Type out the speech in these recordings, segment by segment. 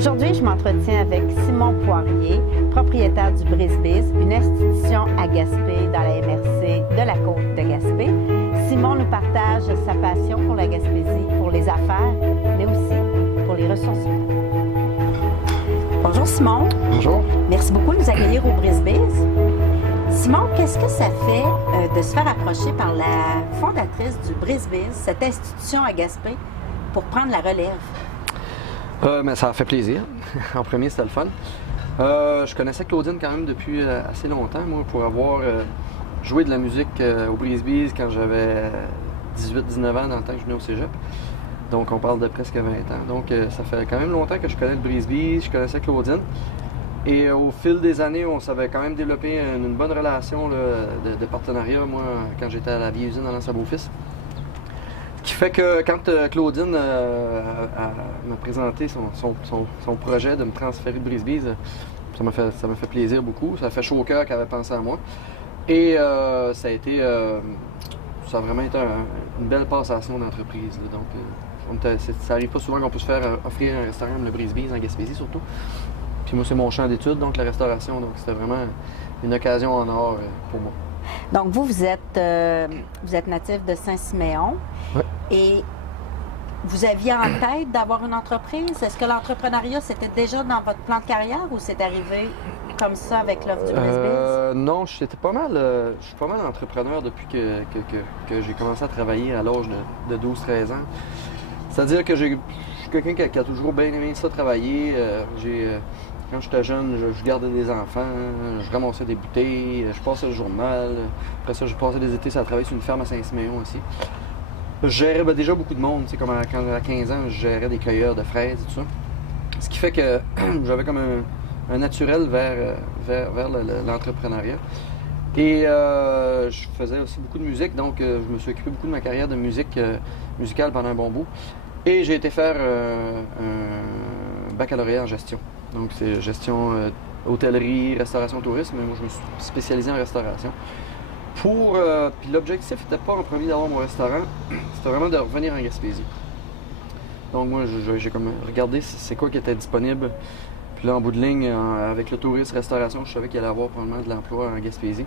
Aujourd'hui, je m'entretiens avec Simon Poirier, propriétaire du Brisbise, une institution à Gaspé, dans la MRC de la côte de Gaspé. Simon nous partage sa passion pour la Gaspésie, pour les affaires, mais aussi pour les ressources humaines. Bonjour Simon. Bonjour. Merci beaucoup de nous accueillir au Brisbise. Simon, qu'est-ce que ça fait de se faire approcher par la fondatrice du Brisbise, cette institution à Gaspé, pour prendre la relève? Mais ça a fait plaisir. En premier, c'était le fun. Je connaissais Claudine quand même depuis assez longtemps, moi, pour avoir joué de la musique au Brisbise quand j'avais 18-19 ans, dans le temps que je venais au cégep. Donc, on parle de presque 20 ans. Donc, ça fait quand même longtemps que je connais le Brisbise, je connaissais Claudine. Et au fil des années, on s'avait quand même développé une bonne relation là, de partenariat, moi, quand j'étais à la vieille usine dans l'Anse à Beaufils. Ce qui fait que quand Claudine m'a présenté son projet de me transférer de Brisbise, ça m'a fait plaisir beaucoup. Ça a fait chaud au cœur qu'elle avait pensé à moi. Et ça a vraiment été une belle passation d'entreprise. Donc, ça n'arrive pas souvent qu'on puisse faire offrir un restaurant comme le Brisbise, en Gaspésie surtout. Puis moi, c'est mon champ d'études, donc la restauration. Donc, c'était vraiment une occasion en or pour moi. Donc, vous êtes natif de Saint-Siméon. Oui. Et vous aviez en tête d'avoir une entreprise? Est-ce que l'entrepreneuriat, c'était déjà dans votre plan de carrière ou c'est arrivé comme ça avec l'offre du Brisbise? Non, je suis pas mal entrepreneur depuis que j'ai commencé à travailler à l'âge de 12-13 ans. C'est-à-dire que je suis quelqu'un qui a toujours bien aimé ça travailler. Quand j'étais jeune, je gardais des enfants, je ramassais des bouteilles, je passais le journal. Après ça, je passais des étés à travailler sur une ferme à Saint-Siméon aussi. Je gérais déjà beaucoup de monde, comme quand à 15 ans, je gérais des cueilleurs de fraises et tout ça. Ce qui fait que j'avais comme un naturel vers l'entrepreneuriat. Et je faisais aussi beaucoup de musique, donc je me suis occupé beaucoup de ma carrière de musicale pendant un bon bout. Et j'ai été faire un baccalauréat en gestion. Donc c'est gestion hôtellerie, restauration, tourisme, mais moi je me suis spécialisé en restauration. Puis l'objectif n'était pas en premier d'avoir mon restaurant, c'était vraiment de revenir en Gaspésie. Donc moi j'ai comme regardé c'est quoi qui était disponible. Puis là en bout de ligne, avec le tourisme, restauration, je savais qu'il allait y avoir probablement de l'emploi en Gaspésie.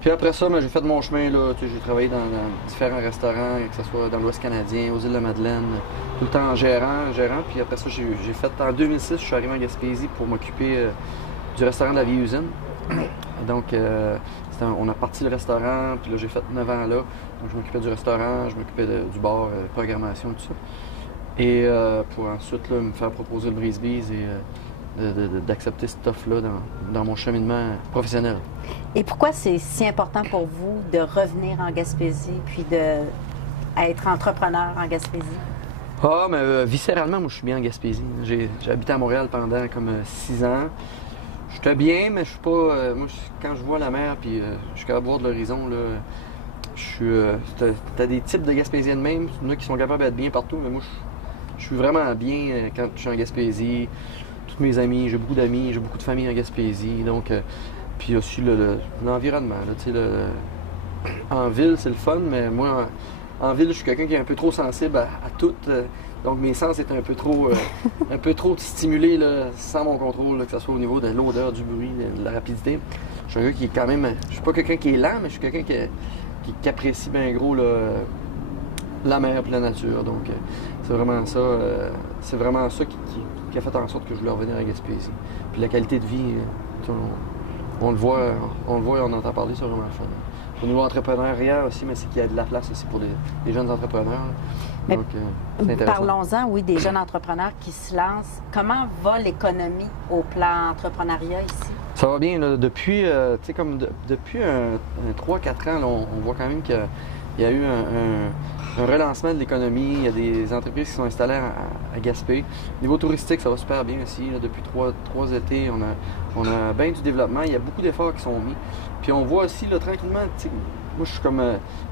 Puis après ça, j'ai fait mon chemin, là, j'ai travaillé dans différents restaurants, que ce soit dans l'Ouest canadien, aux îles de la Madeleine, tout le temps en gérant. Puis après ça, j'ai fait, en 2006, je suis arrivé en Gaspésie pour m'occuper du restaurant de la vieille usine. Donc, on a parti le restaurant, puis là, j'ai fait 9 ans là. Donc, je m'occupais du restaurant, je m'occupais du bar, programmation, tout ça. Et pour ensuite, là, me faire proposer le Brisbise et d'accepter cette offre-là dans mon cheminement professionnel. Et pourquoi c'est si important pour vous de revenir en Gaspésie puis d'être entrepreneur en Gaspésie? Ah, mais viscéralement, moi, je suis bien en Gaspésie. J'ai habité à Montréal pendant comme 6 ans. J'étais bien, mais je suis pas... moi, quand je vois la mer puis je suis capable de voir de l'horizon, là, t'as des types de Gaspésiens de même. Il y en a qui sont capables d'être bien partout, mais moi, je suis vraiment bien quand je suis en Gaspésie. Tous mes amis, j'ai beaucoup d'amis, j'ai beaucoup de famille en Gaspésie, donc puis aussi l'environnement, en ville c'est le fun, mais moi en ville je suis quelqu'un qui est un peu trop sensible à tout, donc mes sens étaient un peu trop stimulés là, sans mon contrôle, là, que ce soit au niveau de l'odeur, du bruit, de la rapidité. Je suis un gars qui est quand même, je suis pas quelqu'un qui est lent, mais je suis quelqu'un qui apprécie bien gros là, la mer et la nature, donc c'est vraiment ça qui a fait en sorte que je voulais revenir à Gaspésie. Puis la qualité de vie, on le voit et on entend parler, c'est vraiment le fun. Au niveau entrepreneuriat aussi, mais c'est qu'il y a de la place aussi pour des jeunes entrepreneurs. Mais donc, c'est intéressant. Parlons-en, oui, des jeunes entrepreneurs qui se lancent. Comment va l'économie au plan entrepreneuriat ici? Ça va bien, là, depuis 3-4 ans, là, on voit quand même qu'il y a eu un relancement de l'économie. Il y a des entreprises qui sont installées à Gaspé. Au niveau touristique, ça va super bien aussi. Là, depuis trois étés, on a bien du développement. Il y a beaucoup d'efforts qui sont mis. Puis on voit aussi, là, tranquillement, moi,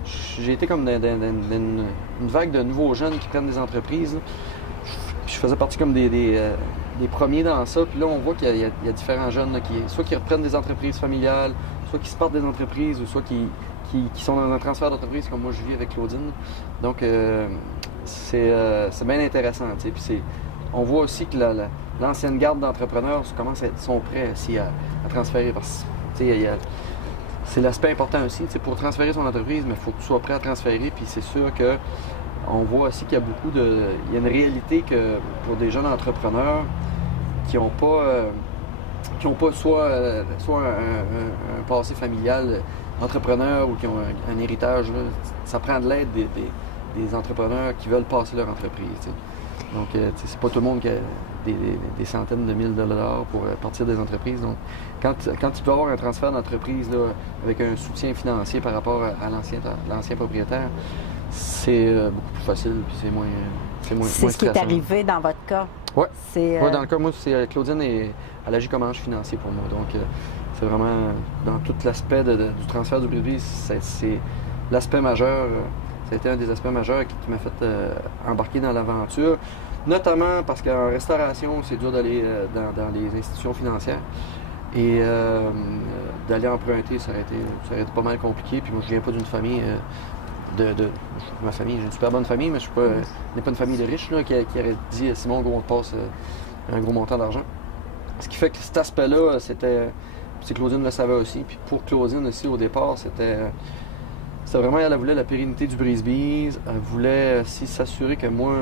j'ai été comme dans une vague de nouveaux jeunes qui prennent des entreprises. Je faisais partie comme des premiers dans ça. Puis là, on voit qu'il y a différents jeunes là, soit qui reprennent des entreprises familiales, soit qui se partent des entreprises, ou soit qui sont dans un transfert d'entreprise comme moi je vis avec Claudine. Donc c'est bien intéressant. Puis on voit aussi que l'ancienne garde d'entrepreneurs sont prêts aussi à transférer. Parce que c'est l'aspect important aussi. Pour transférer son entreprise, mais il faut que tu sois prêt à transférer. Puis c'est sûr qu'on voit aussi qu'il y a il y a une réalité que pour des jeunes entrepreneurs qui n'ont pas soit un passé familial entrepreneur ou qui ont un héritage, là, ça prend de l'aide des entrepreneurs qui veulent passer leur entreprise. T'sais. Donc, c'est pas tout le monde qui a des centaines de milliers de dollars pour partir des entreprises. Donc, quand tu peux avoir un transfert d'entreprise là, avec un soutien financier par rapport à l'ancien propriétaire, c'est beaucoup plus facile puis c'est moins C'est ce qui est arrivé dans votre cas. Oui. Ouais, dans le cas, moi, Claudine elle agit comme ange financier pour moi. Donc, c'est vraiment dans tout l'aspect du transfert du Brisbise, c'est l'aspect majeur. Ça a été un des aspects majeurs qui m'a fait embarquer dans l'aventure, notamment parce qu'en restauration, c'est dur d'aller dans les institutions financières et d'aller emprunter, ça aurait été pas mal compliqué. Puis moi, je viens pas d'une famille ma famille, j'ai une super bonne famille, mais je n'ai pas une famille de riches là, qui aurait dit Simon, on te passe un gros montant d'argent. Ce qui fait que cet aspect-là, c'est Claudine le savait aussi. Puis pour Claudine aussi, au départ, c'était vraiment, elle voulait la pérennité du Brisbise. Elle voulait aussi s'assurer que moi,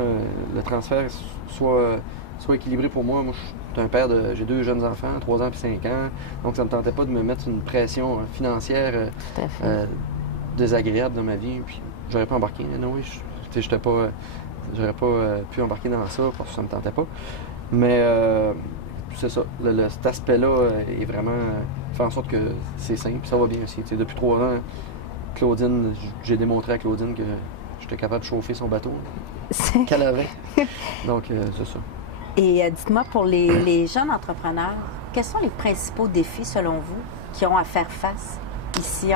le transfert soit équilibré pour moi. Moi, je suis un père j'ai 2 jeunes enfants, 3 ans et 5 ans. Donc, ça ne me tentait pas de me mettre une pression financière désagréable dans ma vie. Puis, j'aurais pas embarqué. Non, oui, j'aurais pas pu embarquer dans ça parce que ça me tentait pas. Mais c'est ça. Cet aspect-là est vraiment fait en sorte que c'est simple. Ça va bien aussi. T'sais, depuis 3 ans, Claudine, j'ai démontré à Claudine que j'étais capable de chauffer son bateau qu'elle avait. Donc, c'est ça. Et dites-moi, pour les jeunes entrepreneurs, quels sont les principaux défis, selon vous, qui ont à faire face ici,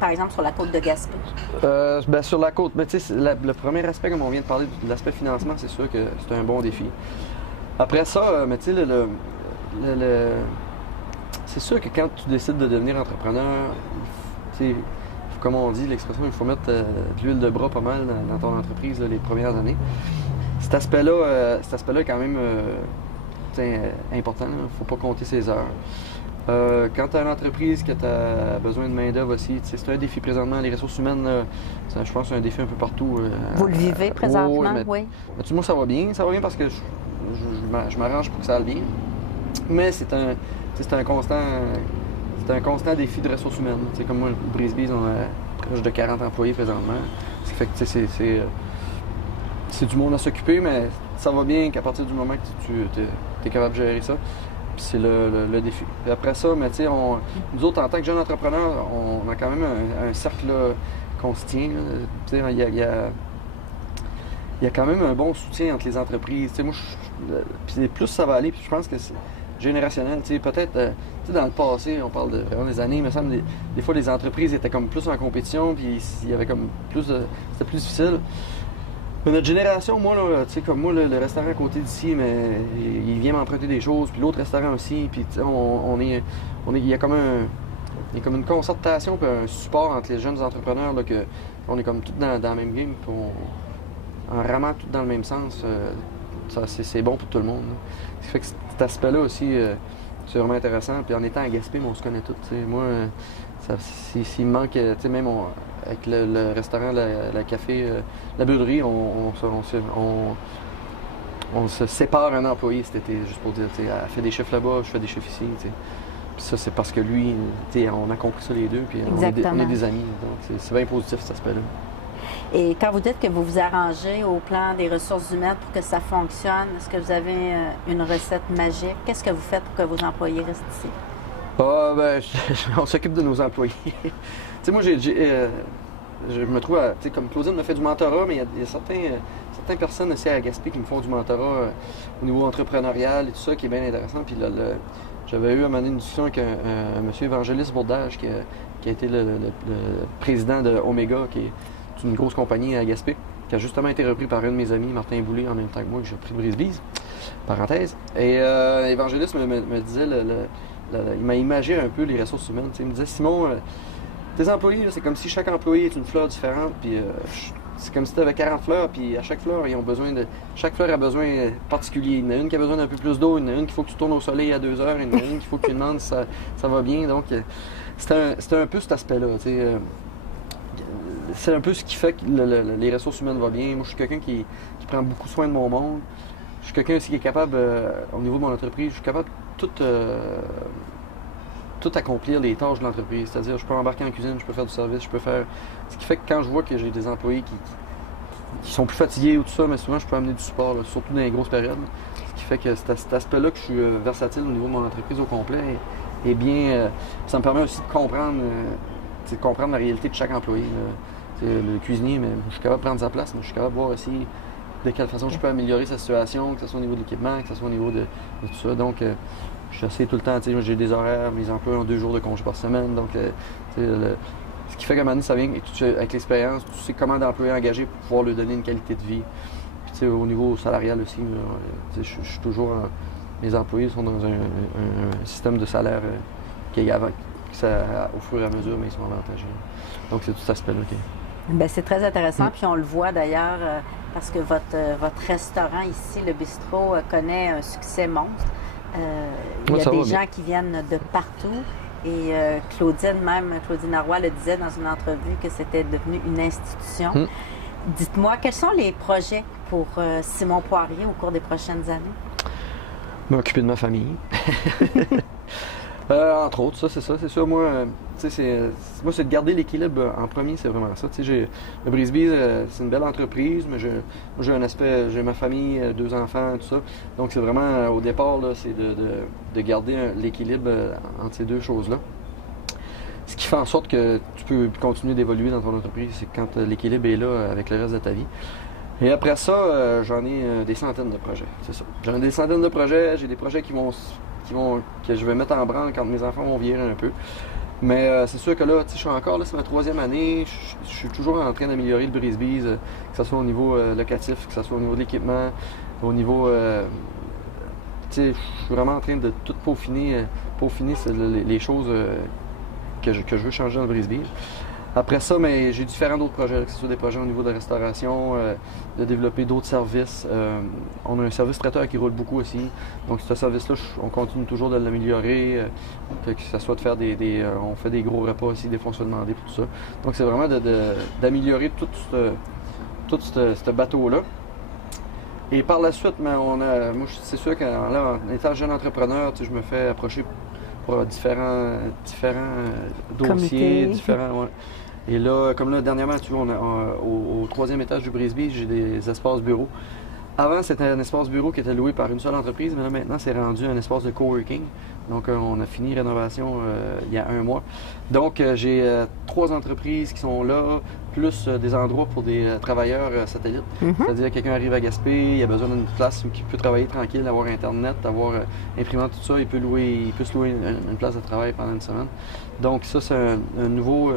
par exemple, sur la côte de Gaspé? Sur la côte, mais tu sais, le premier aspect, comme on vient de parler de l'aspect financement, c'est sûr que c'est un bon défi. Après ça, mais tu sais, c'est sûr que quand tu décides de devenir entrepreneur, tu sais, comme on dit, l'expression, il faut mettre de l'huile de bras pas mal dans ton entreprise là, les premières années. Cet aspect-là est quand même important. Il ne faut pas compter ses heures. Quand tu as une entreprise que tu as besoin de main-d'œuvre aussi, c'est un défi présentement. Les ressources humaines, je pense que c'est un défi un peu partout. Vous le vivez présentement, oui? Mais, moi, ça va bien. Ça va bien parce que je m'arrange pour que ça aille bien. Mais c'est un constant défi de ressources humaines. T'sais, comme moi, le Brisbise, on a proche de 40 employés présentement. Ce qui fait que c'est du monde à s'occuper, mais ça va bien qu'à partir du moment que tu es capable de gérer ça. Puis c'est le défi. Puis après ça, mais nous autres, en tant que jeunes entrepreneurs, on a quand même un cercle qu'on se tient. Il y a quand même un bon soutien entre les entreprises. Moi, puis plus ça va aller, puis je pense que c'est générationnel. Peut-être, dans le passé, on parle de vraiment des années, il me semble, des fois, les entreprises étaient comme plus en compétition, puis il y avait comme c'était plus difficile. Mais notre génération, moi, là, comme moi, le restaurant à côté d'ici, mais il vient m'emprunter des choses, puis l'autre restaurant aussi, puis il y a comme une concertation puis un support entre les jeunes entrepreneurs, là, que on est comme tous dans la même game, puis en ramant tout dans le même sens, c'est bon pour tout le monde. Là. Ce qui fait que cet aspect-là aussi, c'est vraiment intéressant. Puis en étant à Gaspé, on se connaît tous. Moi, s'il me manque, même avec le restaurant, le café, la brûlerie, on se sépare un employé cet été, juste pour dire, elle fait des chiffres là-bas, je fais des chiffres ici. Puis ça, c'est parce que lui, on a compris ça les deux, puis on est des amis. Donc, c'est bien positif cet aspect-là. Et quand vous dites que vous vous arrangez au plan des ressources humaines pour que ça fonctionne, est-ce que vous avez une recette magique? Qu'est-ce que vous faites pour que vos employés restent ici? On s'occupe de nos employés. Moi, je me trouve comme Claudine me fait du mentorat, mais il y a certaines personnes aussi à Gaspé qui me font du mentorat au niveau entrepreneurial et tout ça, qui est bien intéressant. Puis là, j'avais eu à un moment donné une discussion avec un monsieur Évangéliste Bourdage, qui a été le président de Omega, qui est une grosse compagnie à Gaspé, qui a justement été repris par un de mes amis, Martin Boulay, en même temps que moi, que j'ai repris le Brisbise, parenthèse. Et Évangéliste me disait, il m'a imagé un peu les ressources humaines. Il me disait, Simon, tes employés, c'est comme si chaque employé est une fleur différente, puis c'est comme si tu avais 40 fleurs, puis à chaque fleur, ils ont besoin de. Chaque fleur a besoin particulier. Il y en a une qui a besoin d'un peu plus d'eau, il y en a une qu'il faut que tu tournes au soleil à 2 heures, il y en a une qu'il faut que tu demandes si ça va bien. Donc, c'était un peu cet aspect-là. C'est un peu ce qui fait que les ressources humaines vont bien. Moi, je suis quelqu'un qui prend beaucoup soin de mon monde. Je suis quelqu'un aussi qui est capable, au niveau de mon entreprise, je suis capable de tout accomplir les tâches de l'entreprise. C'est-à-dire, je peux embarquer en cuisine, je peux faire du service, je peux faire. Ce qui fait que quand je vois que j'ai des employés qui sont plus fatigués ou tout ça, mais souvent je peux amener du support, là, surtout dans les grosses périodes. Ce qui fait que cet aspect-là que je suis versatile au niveau de mon entreprise au complet est bien. Ça me permet aussi de comprendre la réalité de chaque employé. Le cuisinier, mais je suis capable de prendre sa place, mais je suis capable de voir aussi de quelle façon je peux améliorer sa situation, que ce soit au niveau de l'équipement, que ce soit au niveau de tout ça. Donc, je suis assez tout le temps, j'ai des horaires, mes emplois ont 2 jours de congé par semaine. Donc, ce qui fait qu'à un moment donné, ça vient avec l'expérience, tu sais comment d'employés engager pour pouvoir leur donner une qualité de vie. Puis, au niveau salarial aussi, je suis toujours. Mes employés sont dans un système de salaire qui est avant. Au fur et à mesure, mais ils sont avantagés. Donc, c'est tout cet aspect-là. Bien, c'est très intéressant, puis on le voit d'ailleurs parce que votre restaurant ici, le bistrot, connaît un succès monstre. Il y a des gens qui viennent de partout et Claudine Arroy le disait dans une entrevue que c'était devenu une institution. Dites-moi, quels sont les projets pour Simon Poirier au cours des prochaines années? M'occuper de ma famille. Entre autres, ça, c'est ça. C'est sûr, moi, c'est de garder l'équilibre en premier, c'est vraiment ça. Le Brisbees, c'est une belle entreprise, mais j'ai un aspect, j'ai ma famille, 2 enfants, tout ça. Donc, c'est vraiment, au départ, là, c'est de garder l'équilibre entre ces 2 choses-là. Ce qui fait en sorte que tu peux continuer d'évoluer dans ton entreprise, c'est quand l'équilibre est là avec le reste de ta vie. Et après ça, j'en ai des centaines de projets, c'est ça. J'en ai des centaines de projets, j'ai des projets que je vais mettre en branle quand mes enfants vont vieillir un peu. Mais c'est sûr que là, je suis encore là, c'est ma 3e année. Je suis toujours en train d'améliorer le Brisbees, que ce soit au niveau locatif, que ce soit au niveau de l'équipement, au niveau. Je suis vraiment en train de tout peaufiner les choses que je veux changer dans le Brisbees. Après ça, mais j'ai différents d'autres projets, que ce soit des projets au niveau de la restauration, de développer d'autres services. On a un service traiteur qui roule beaucoup aussi. Donc ce service-là, on continue toujours de l'améliorer, que ce soit de faire on fait des gros repas aussi, des fois on se fait demander pour tout ça. Donc c'est vraiment d'améliorer tout ce bateau-là. Et par la suite, moi c'est sûr qu'en étant jeune entrepreneur, je me fais approcher pour différents dossiers, différents. Et là, comme là, dernièrement, tu vois, au 3e étage du Brisbees, j'ai des espaces bureaux. Avant, c'était un espace bureau qui était loué par une seule entreprise, mais là, maintenant, c'est rendu un espace de coworking. Donc, on a fini rénovation il y a 1 mois. Donc, j'ai 3 entreprises qui sont là, plus des endroits pour des travailleurs satellites. C'est-à-dire, quelqu'un arrive à Gaspé, il a besoin d'une place où il peut travailler tranquille, avoir Internet, avoir imprimante, tout ça. Il peut se louer une place de travail pendant une semaine. Donc, ça, c'est un nouveau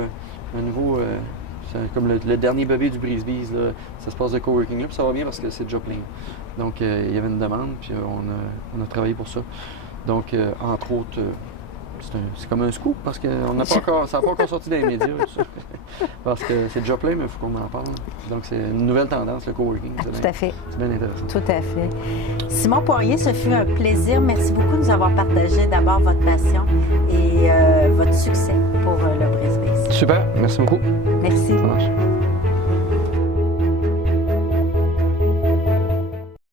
c'est comme le dernier bébé du Brisbees, là, ça se passe de coworking là, puis ça va bien parce que c'est déjà plein. Donc, il y avait une demande, puis on a travaillé pour ça. Donc, entre autres, c'est comme un scoop parce que ça n'a pas encore sorti dans les médias. Tout ça. Parce que c'est déjà plein, mais il faut qu'on en parle. Donc, c'est une nouvelle tendance, le coworking. Tout à fait. C'est bien intéressant. Tout à fait. Simon Poirier, ce fut un plaisir. Merci beaucoup de nous avoir partagé d'abord votre passion et votre succès pour le Brisbees. Super, merci beaucoup. Merci. Ça marche.